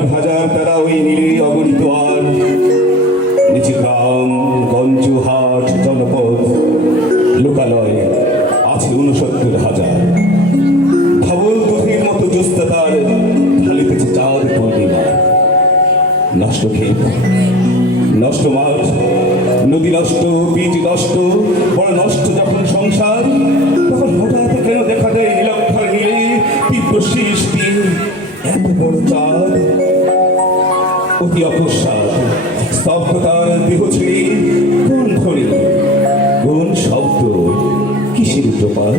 হাজার হাজার তারা ওই নীলে অগণিত আর নিচে গ্রাম গঞ্জ হাট জনপদ লোকালয় আছে 69,000। ধবল দুধের মতো জোস্তা তার ঢালিতেছে চাঁদ পূর্ণিমা। নষ্ট ক্ষেত, নষ্ট মাঠ, নদী নষ্ট, বীজ নষ্ট, বড় নষ্ট যখন সংসার, তখন হঠাৎ কেন দেখা দেয় নীলক্ষর নীলে তীব্র সৃষ্টি এত বড় চাঁদ। অতি অকস্মাৎ স্তব্ধতার দেহ ছেড়ে কোন ধ্বনি, কোন শব্দ, কিসের উচ্চপাত।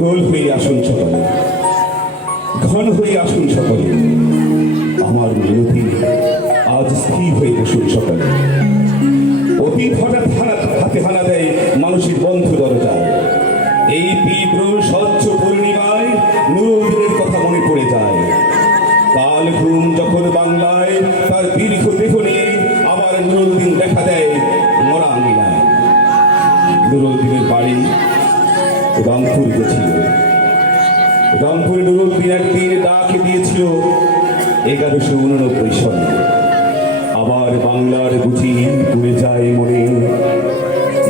গোল হয়ে আসুন সকালে, ঘন হয়ে আসুন সকালে, আমার মিনতি আজ স্থির হয়ে বসুন সকালে। অতীত হঠাৎ হাতে হানা দেয় মানুষের বন্ধু দরজায়। এই তীব্র স্বচ্ছ পূর্ণিমায় নুরুদ্দিনের কথা মনে পড়ে যায়। কাল ঘুম যখন বাংলায় তার দীর্ঘ দেহ নিয়ে আবার নুরুদ্দিন দেখা দেয় মরা আঙিনায়। নুরুদ্দিনের বাড়ি রংপুর গেছিল। রংপুরে নুরুদ্দিন একদিন ডাক দিয়েছিল 1189 সালে। আবার বাংলার বুঝি পড়ে যায় মনে,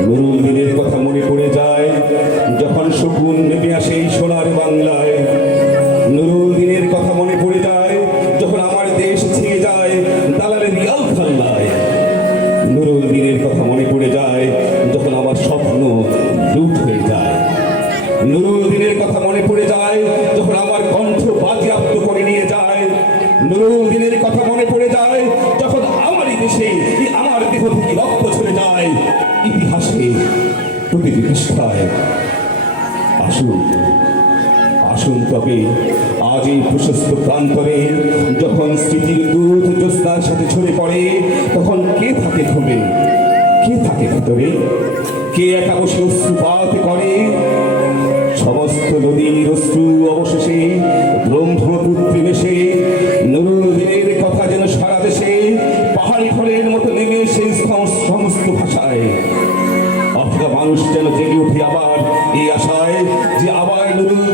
নুরুদ্দিনের কথা মনে পড়ে যায় যখন শকুন নেমে আসে সোনার বাংলায়। নুরুদ্দিনের কথা মনে পড়ে যায় যখন আমার দেশ ছেয়ে যায় দালালের রিয়াল খাল্লায়। নুরুদ্দিনের কথা মনে পড়ে যায় যখন আমার স্বপ্ন লুট হয়ে যায়। নুরুদ্দিনের কথা মনে পড়ে যায় যখন আমার কণ্ঠ বাজেয়াপ্ত করে নিয়ে যায়। নুরুদ্দিনের কথা মনে পড়ে যায় যখন আমারই দেশে আমার দেহ থেকে রক্ত ঝরে যায় ইতিহাসে প্রতিটি পৃষ্ঠায়। আসুন আসুন তবে আজ এই প্রশস্ত প্রান্তরে যখন স্মৃতির দুধ জ্যোৎস্নার সাথে ঝরে পড়ে, তখন কে থাকে ঘুমে, কে থাকে ভেতরে, কে একা বসে অশ্রুপাত করে। সমস্ত নদীর অশ্রু অবশেষে ব্রহ্মপুত্রে মেশে নুরুদ্দিনের কথা যেন সারা দেশে পাহাড়ি ঢলের মতো নেমে সেই সমস্ত ভাষায়। অথবা মানুষ যেন জেগে উঠে আবার এই আশায় যে আবার নুরুদ্দিন